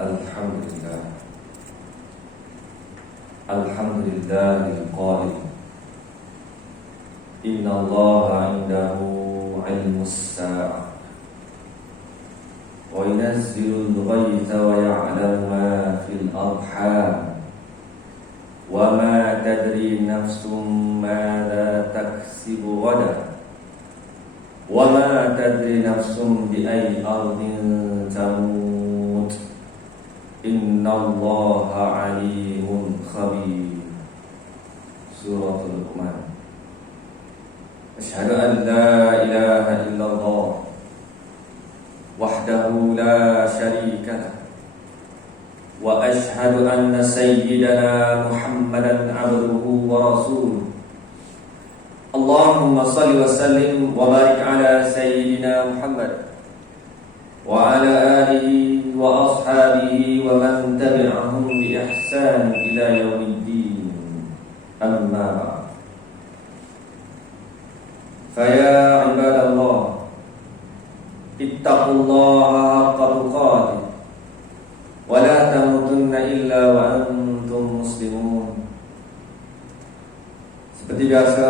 Alhamdulillah. Alhamdulillahil qail. Inna Allaha 'indahu 'ilmus sa'ah wa yunazzilul ghaitha wa ya'lamu ma fil arham wa ma tadri nafsum madza taksibu ghadan wa ma tadri nafsum bi ayyi ardin tamut. Innallaha 'alimun khabir. Suratul Luqman. Asyhadu an la ilaha illallah wahdahu la syarika lah wa asyhadu anna sayyidana Muhammadan abduhu wa rasuluh. Allahumma salli wa sallim wa barik ala sayyidina Muhammad wa ala alihi wa ashabihi wa man tabi'ahum bi ihsan ila yaumiddin. Amma ba'd. Faya ibadallah, ittaqullaha haqqa tuqatih wa la tamutunna illa wa antum muslimun. Seperti biasa,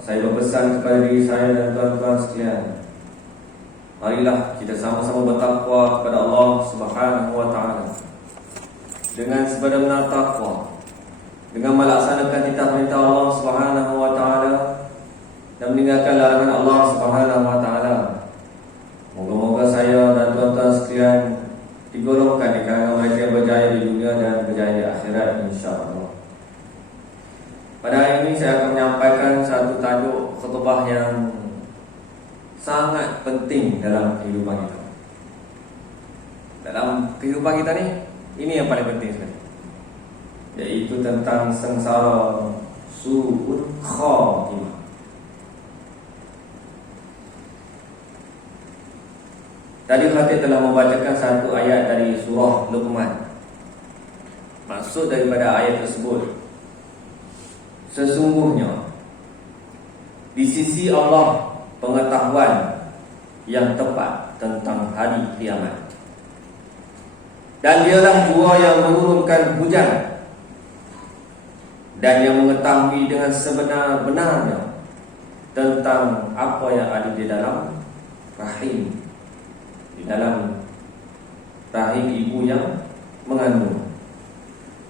saya berpesan kepada diri saya dan tuan-tuan sekalian, marilah kita sama-sama bertakwa kepada Allah Subhanahu wa taala dengan sebenar-benar takwa, dengan melaksanakan perintah Allah Subhanahu wa taala dan meninggalkan larangan Allah Subhanahu wa taala. Moga-moga saya dan tuan-tuan sekalian digolongkan di kalangan mereka yang berjaya di dunia dan berjaya di akhirat, insya-Allah. Pada hari ini saya akan menyampaikan satu tajuk khutbah yang sangat penting dalam kehidupan kita. Dalam kehidupan kita ni, ini yang paling penting sekali, yaitu tentang sengsara su'ul khatimah. Tadi Khatib telah membacakan satu ayat dari surah Luqman. Maksud daripada ayat tersebut, sesungguhnya di sisi Allah pengetahuan yang tepat tentang hari kiamat, dan dialah jua yang menurunkan hujan dan yang mengetahui dengan sebenar-benarnya tentang apa yang ada di dalam rahim, di dalam rahim ibu yang mengandung.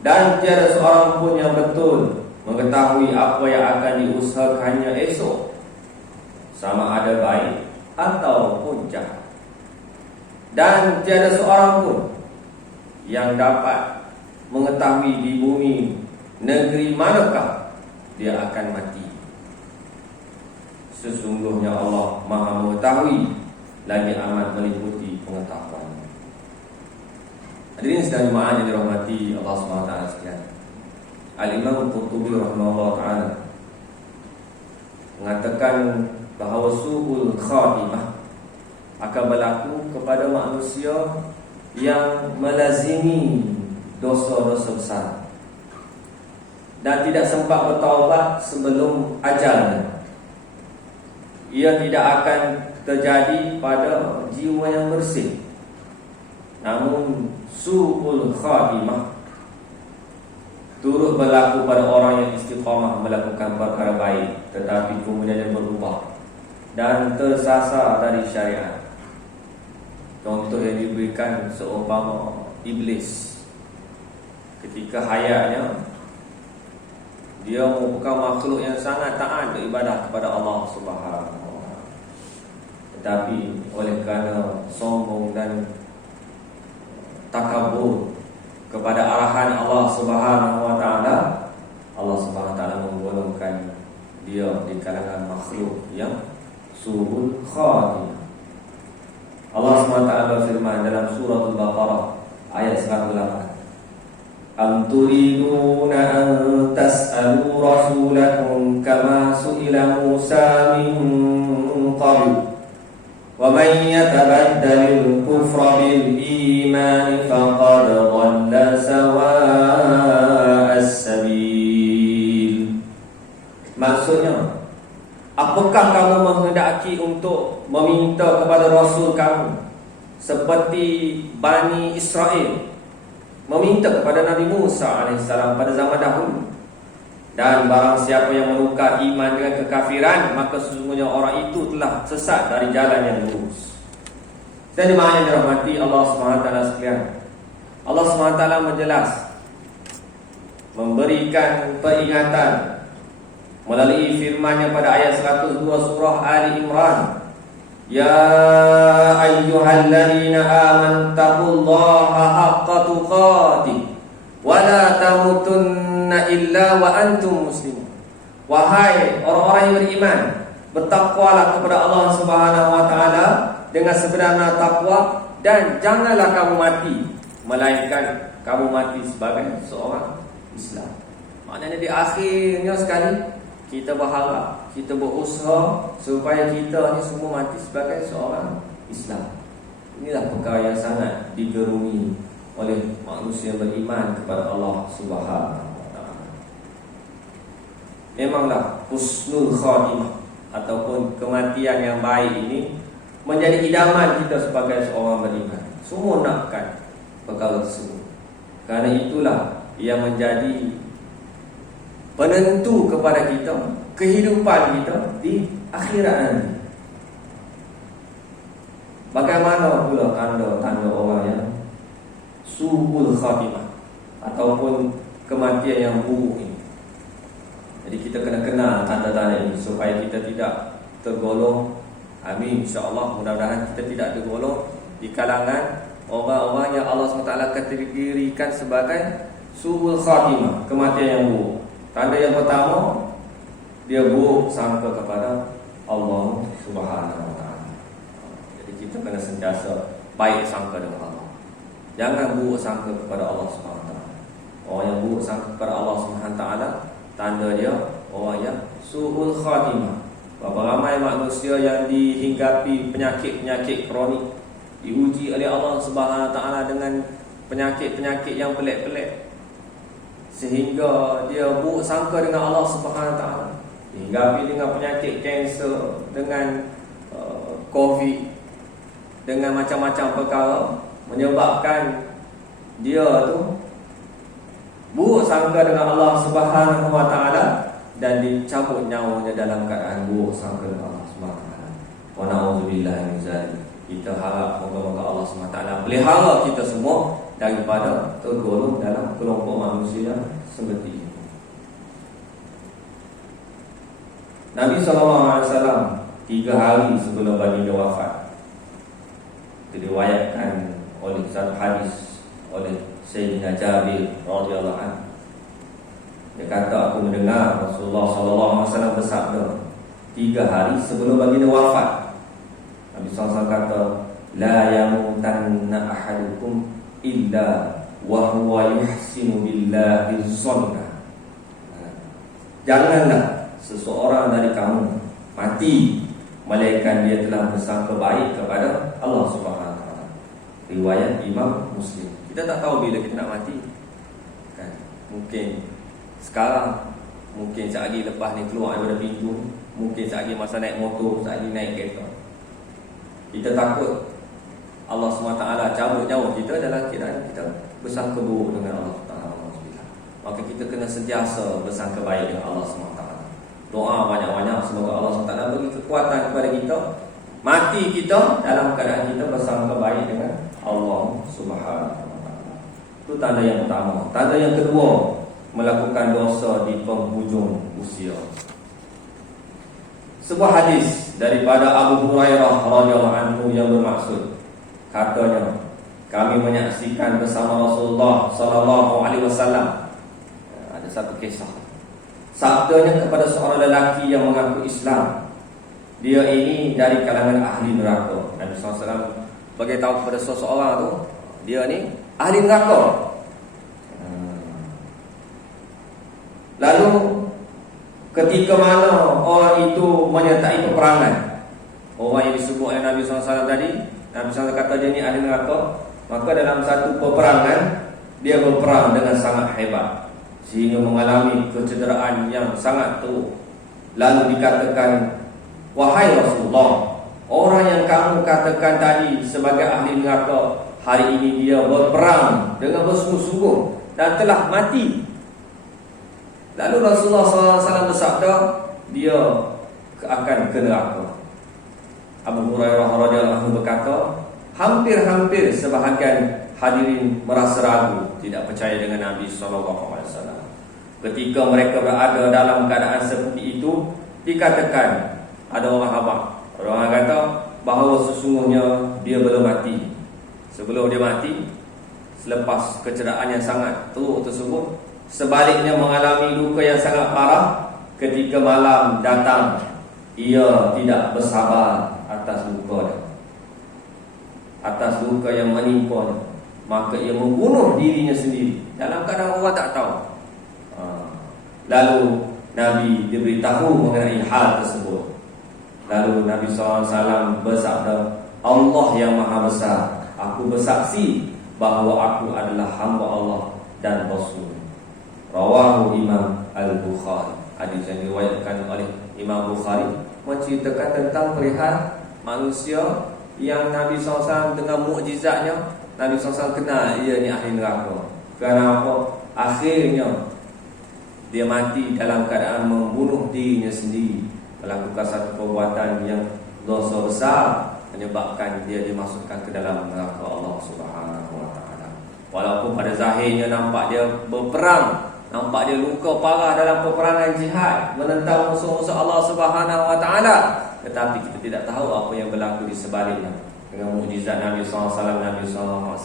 Dan tiada seorang pun yang betul mengetahui apa yang akan diusahakannya esok, sama ada baik ataupun jahat. Dan tiada seorang pun yang dapat mengetahui di bumi negeri manakah dia akan mati. Sesungguhnya Allah Maha mengetahui lagi amat meliputi pengetahuan. Hadirin sekalian jemaah yang dirahmati Allah SWT sekalian, Al-Imam Qurtubi rahimahullah ta'ala mengatakan bahawa su'ul khatimah akan berlaku kepada manusia yang melazimi dosa-dosa besar dan tidak sempat bertaubat sebelum ajalnya. Ia tidak akan terjadi pada jiwa yang bersih. Namun su'ul khatimah turut berlaku pada orang yang istiqamah melakukan perkara baik, tetapi kemudian dia berubah dan tersasar dari syariat. Contoh yang diberikan seumpama iblis. Ketika hayatnya, dia merupakan makhluk yang sangat taat beribadah kepada Allah Subhanahu wa taala. Tetapi oleh kerana sombong dan takabur kepada arahan Allah Subhanahu wa taala, Allah Subhanahu wa taala menggolongkan dia di kalangan makhluk yang su'ul khatimah. Allah Subhanahu wa taala berfirman dalam surah Al-Baqarah ayat 108, Am turiduna an tas'alu rasulakum kama su'ila Musa min qabl wa man yatabaddalil kufra bil iman faqad dhalla sawa'as sabil. Maksudnya, apakah kamu menghendaki untuk meminta kepada Rasul kamu seperti Bani Israel meminta kepada Nabi Musa AS pada zaman dahulu. Dan barang siapa yang menukar iman dengan kekafiran, maka sesungguhnya orang itu telah sesat dari jalan yang lurus. Dan jemaah yang dirahmati Allah SWT sekalian, Allah SWT menjelas, memberikan peringatan melalui firman-Nya pada ayat 102 surah Ali Imran. Ya ayyuhalladzina amanu taqullaha haqqa tuqatih wa la tamutunna illa wa antum muslimun. Wahai orang-orang yang beriman, bertakwalah kepada Allah Subhanahu wa taala dengan sebenar takwa, dan janganlah kamu mati melainkan kamu mati sebagai seorang Islam. Maknanya di akhirnya sekali kita berharap, kita berusaha supaya kita ni semua mati sebagai seorang Islam. Inilah perkara yang sangat digerungi oleh manusia beriman kepada Allah Subhanahu wa taala. Memanglah husnul khatimah ataupun kematian yang baik ini menjadi idaman kita sebagai seorang beriman. Semua nakkan perkara tersebut. Kerana itulah yang menjadi penentu kepada kita kehidupan kita di akhirat nanti. Bagaimana pula tanda-tanda orang yang su'ul khatimah ataupun kematian yang buruk ini? Jadi kita kena kenal tanda-tanda ini supaya kita tidak tergolong, amin, insya-Allah, mudah-mudahan kita tidak tergolong di kalangan orang-orang yang Allah SWT kategorikan sebagai su'ul khatimah, kematian yang buruk. Tanda yang pertama, dia buruk sangka kepada Allah Subhanahu wa taala. Jadi kita kena sentiasa baik sangka dengan Allah. Jangan buruk sangka kepada Allah Subhanahu wa taala. Orang yang buruk sangka kepada Allah Subhanahu wa taala, tanda dia orang yang su'ul khatimah. Berapa ramai manusia yang dihinggapi penyakit-penyakit kronik, diuji oleh Allah Subhanahu wa taala dengan penyakit-penyakit yang pelik-pelik, sehingga dia buruk sangka dengan Allah Subhanahu wa taala. Dihinggapi dengan penyakit kanser, dengan COVID, dengan macam-macam perkara, menyebabkan dia tu buruk sangka dengan Allah Subhanahu wa taala dan dicabut nyawanya dalam keadaan buruk sangka dengan Allah Subhanahu wa taala. Wa na'udzubillahi min zalik. Kita harap moga-moga Allah Subhanahu wa taala pelihara kita semua daripada tergolong dalam kelompok manusia seperti ini. Nabi SAW 3 hari sebelum baginda wafat, diriwayatkan oleh satu hadis oleh Sayyidina Jabir radhiyallahu anhu. Dia kata, aku mendengar Rasulullah SAW bersabda 3 hari sebelum baginda wafat. Nabi SAW kata, la yamutanna ahadukum illa wa huwa yuhsinu billahi dhanna. Janganlah seseorang dari kamu mati melainkan dia telah bersangka baik kepada Allah Subhanahu wa taala. Riwayat Imam Muslim. Kita tak tahu bila kita nak mati, kan? Mungkin sekarang, mungkin sekali lepas ni keluar daripada pintu, mungkin sekali masa naik motor, sekali naik kereta. Kita takut Allah SWT cabut nyawa kita dalam keadaan kita bersangka buruk dengan Allah Taala. Maka kita kena sentiasa bersangka baik dengan Allah SWT. Doa banyak-banyak semoga Allah SWT bagi kekuatan kepada kita, mati kita dalam keadaan kita bersangka baik dengan Allah Subhanahu wa taala. Itu tanda yang pertama. Tanda yang kedua, melakukan dosa di penghujung usia. Sebuah hadis daripada Abu Hurairah radhiyallahu anhu yang bermaksud, katanya, kami menyaksikan bersama Rasulullah sallallahu alaihi wasallam. Ada satu kisah. Sabdanya kepada seorang lelaki yang mengaku Islam. Dia ini dari kalangan ahli neraka. Nabi SAW bagi tahu kepada seseorang tu, dia ni ahli neraka. Lalu ketika mana orang itu menyertai peperangan, orang yang disebut oleh Nabi SAW tadi, Nabi SAW kata dia ni ahli neraka, maka dalam satu peperangan dia berperang dengan sangat hebat sehingga mengalami kecederaan yang sangat teruk. Lalu dikatakan, wahai Rasulullah, orang yang kamu katakan tadi sebagai ahli neraka hari ini dia berperang dengan bersungguh-sungguh dan telah mati. Lalu Rasulullah SAW bersabda, dia akan ke neraka. Abu Hurairah radhiyallahu anhu berkata, hampir-hampir sebahagian hadirin merasa ragu, tidak percaya dengan Nabi SAW. Ketika mereka berada dalam keadaan seperti itu, dikatakan, ada orang khabar, orang kata bahawa sesungguhnya dia belum mati. Sebelum dia mati, selepas kecederaan yang sangat teruk tersebut, sebaliknya mengalami luka yang sangat parah. Ketika malam datang, ia tidak bersabar atas luka dia, atas luka yang menimpa, maka ia membunuh dirinya sendiri dalam keadaan orang tak tahu. Lalu Nabi diberitahu mengenai hal tersebut. Lalu Nabi SAW bersabda, Allah yang maha besar, aku bersaksi bahawa aku adalah hamba Allah dan Rasul. Rawahu Imam Al-Bukhari. Hadis yang diriwayatkan oleh Imam Bukhari menceritakan tentang perihal manusia yang Nabi SAW dengan mukjizatnya, Nabi SAW kenal ia ni ahli neraka. Kerana apa? Akhirnya dia mati dalam keadaan membunuh dirinya sendiri, melakukan satu perbuatan yang dosa besar, menyebabkan dia dimasukkan ke dalam neraka Allah Subhanahu wa taala. Walaupun pada zahirnya nampak dia berperang, nampak dia luka parah dalam peperangan jihad menentang musuh-musuh Allah Subhanahu wa taala, tetapi kita tidak tahu apa yang berlaku di sebaliknya. Dengan mukjizat Nabi SAW, Nabi SAW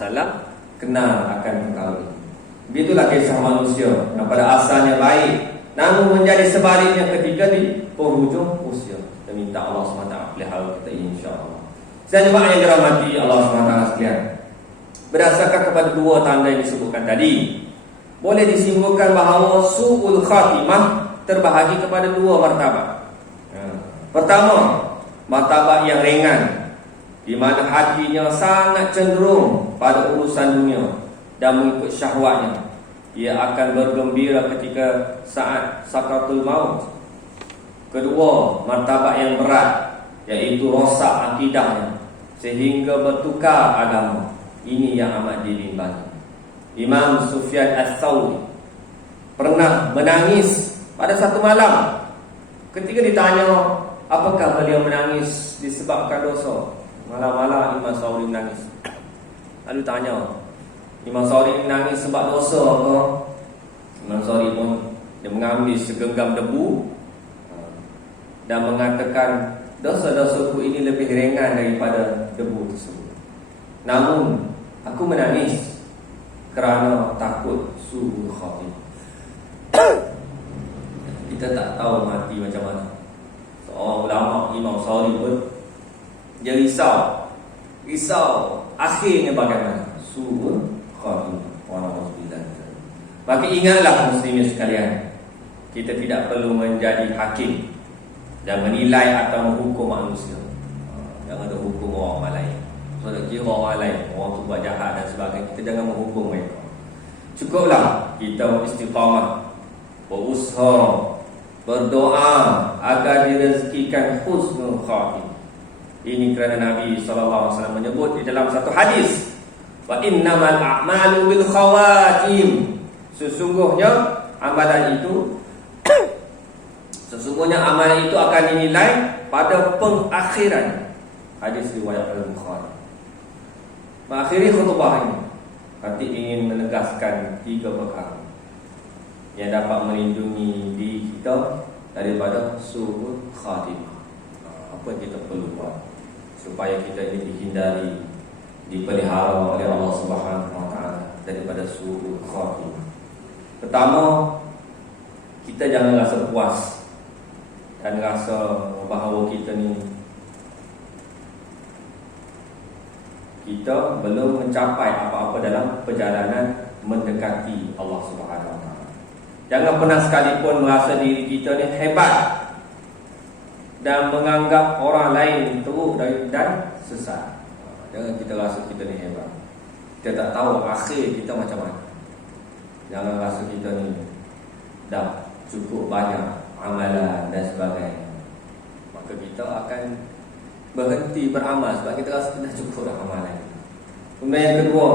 kenal akan perkara ini. Begitulah kisah manusia yang pada asalnya baik, namun menjadi sebaliknya ketika di penghujung usia. Kita minta Allah SWT pelihara kita ini, insya-Allah. Dan jemaah yang dirahmati Allah SWT sekalian, berdasarkan kepada dua tanda yang disebutkan tadi, boleh disimpulkan bahawa su'ul khatimah terbahagi kepada dua martabat. Pertama, martabat yang ringan, di mana hatinya sangat cenderung pada urusan dunia dan mengikut syahwatnya. Ia akan bergembira ketika saat sakaratul maut. Kedua, martabat yang berat, iaitu rosak akidahnya sehingga bertukar agama. Ini yang amat dibimbangi. Imam Sufyan Ats-Tsauri pernah menangis pada satu malam. Ketika ditanya apakah beliau menangis disebabkan dosa, malam-malam Imam Tsauri menangis. Lalu tanya, Imam Tsauri menangis sebab dosa ke? Imam Tsauri pun dia mengambil segenggam debu dan mengatakan, dosa-dosaku ini lebih ringan daripada debu tersebut. Namun aku menangis kerana takut su'ul khatimah. Kita tak tahu mati macam mana. Seorang ulama Imam Tsauri pun dia risau akhirnya bagaimana? Su'ul khatimah. Maka ingatlah muslimin sekalian, kita tidak perlu menjadi hakim dan menilai atau menghukum manusia. Jangan ada hukum orang lain. Kalau kira orang lain, orang tu buat jahat dan sebagainya, kita jangan menghukum mereka. Cukuplah kita istiqamah, berusaha, berdoa agar direzekikan husnul khatimah. Ini kerana Nabi SAW menyebut di dalam satu hadis, wa innamal a'malu bil khawatim. Sesungguhnya amalan itu akan dinilai pada pengakhiran. Hadis riwayat Al-Bukhari. Mengakhiri khutbah ini, Khatib ingin menegaskan 3 perkara yang dapat melindungi diri kita daripada su'ul khatimah. Apa yang kita perlu buat supaya kita ini dihindari, dipelihara oleh Allah Subhanahu wa taala daripada su'ul khatimah. Pertama, kita jangan rasa puas dan rasa bahawa kita belum mencapai apa-apa dalam perjalanan mendekati Allah Subhanahu wa taala. Jangan pernah sekalipun merasa diri kita ni hebat dan menganggap orang lain teruk dan sesat. Jangan kita rasa kita ni hebat. Kita tak tahu akhir kita macam mana. Jangan rasa kita ni dah cukup banyak amalan dan sebagainya, maka kita akan berhenti beramal sebab kita rasa dah cukup dah amalan. Kemudian yang kedua,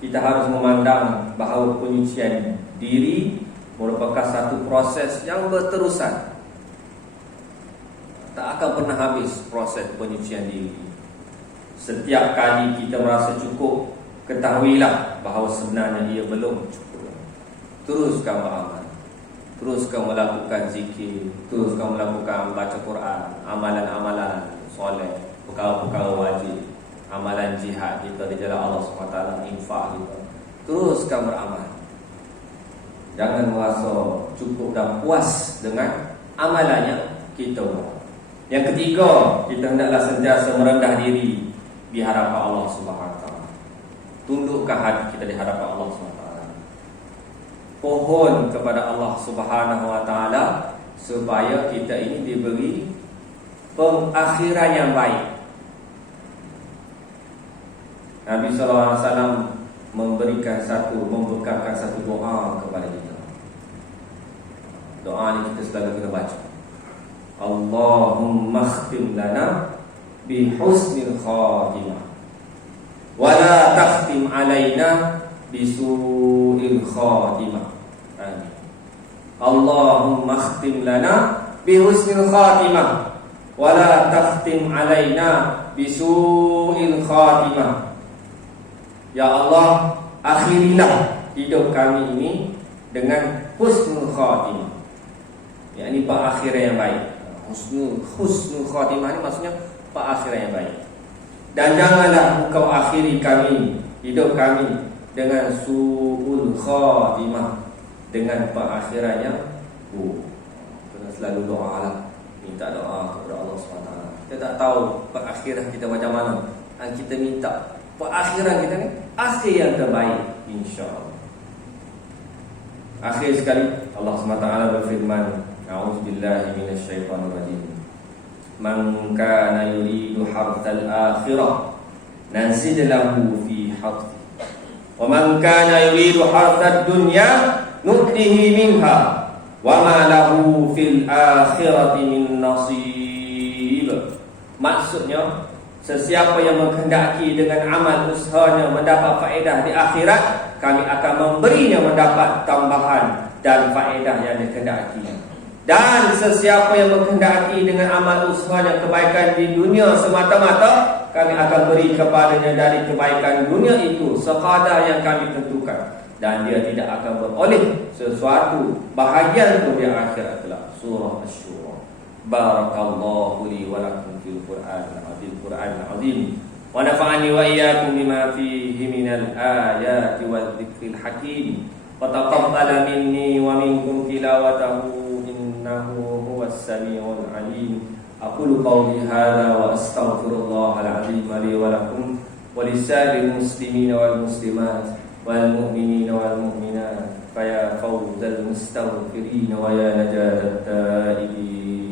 kita harus memandang bahawa penyucian diri merupakan satu proses yang berterusan. Tak akan pernah habis proses penyucian diri. Setiap kali kita merasa cukup, ketahuilah bahawa sebenarnya ia belum cukup. Teruskan beramal, teruskan melakukan zikir, teruskan melakukan baca Quran, amalan-amalan soleh, perkara-perkara wajib, amalan jihad kita di jalan Allah SWT, infak kita. Teruskan beramal. Jangan merasa cukup dan puas dengan amalannya kita buat. Yang ketiga, kita hendaklah sentiasa merendah diri di hadapan Allah SWT. Tundukkan hati kita di hadapan Allah SWT. Pohon kepada Allah SWT supaya kita ini diberi pengakhiran yang baik. Nabi SAW membekalkan satu doa kepada kita. Doa ini kita selalu kena baca. Allahumma khtim lana bi husnil khatimah wa la takhtim alaina bi su'il khatimah. Amin. Allahumma khtim lana bi husnil khatimah wa la takhtim alaina bi su'il khatimah. Ya Allah, akhirilah hidup kami ini dengan husnul khatimah, yakni pengakhiran yang baik. Husnul khatimah ini maksudnya pengakhiran yang baik. Dan janganlah engkau akhiri kami, hidup kami, dengan su'ul khatimah, dengan pengakhiran yang buruk. Kena selalu doa lah, minta doa kepada Allah SWT. Kita tak tahu pengakhiran kita macam mana, kita minta pengakhiran kita ni akhir yang terbaik, insya-Allah. Akhir sekali Allah SWT berfirman, a'udzubillahi minasyaitonir rajim. Man kana yuridu harthal akhirah nazid lahu fi harthi. Wa man kana yuridu harthad dunya nu'tihi minha wa ma lahu fil akhirati min nasib. Maksudnya, sesiapa yang menghendaki dengan amal usahanya mendapat faedah di akhirat, kami akan memberinya mendapat tambahan dan faedah yang dikehendakinya. Dan sesiapa yang menghendaki dengan amal usahanya kebaikan di dunia semata-mata, kami akan beri kepadanya dari kebaikan dunia itu sekadar yang kami tentukan, dan dia tidak akan beroleh sesuatu bahagian pun di akhirat kelak. Surah Asy-Syura. Barakallahu li wa lakum fil Qur'anil azim wa nafa'ani wa iyyakum bima fihi minal ayati wadh dzikril hakim wa taqabbala minni wa minkum tilawatahu innahu huwas samiul alim. Aqulu qawli hadza wa astaghfirullahal azim li wa lakum wa lisa'il muslimina wal muslimat wal mu'minina wal mu'minat fa ya fawzal mustaghfirin wa ya najatat taibin.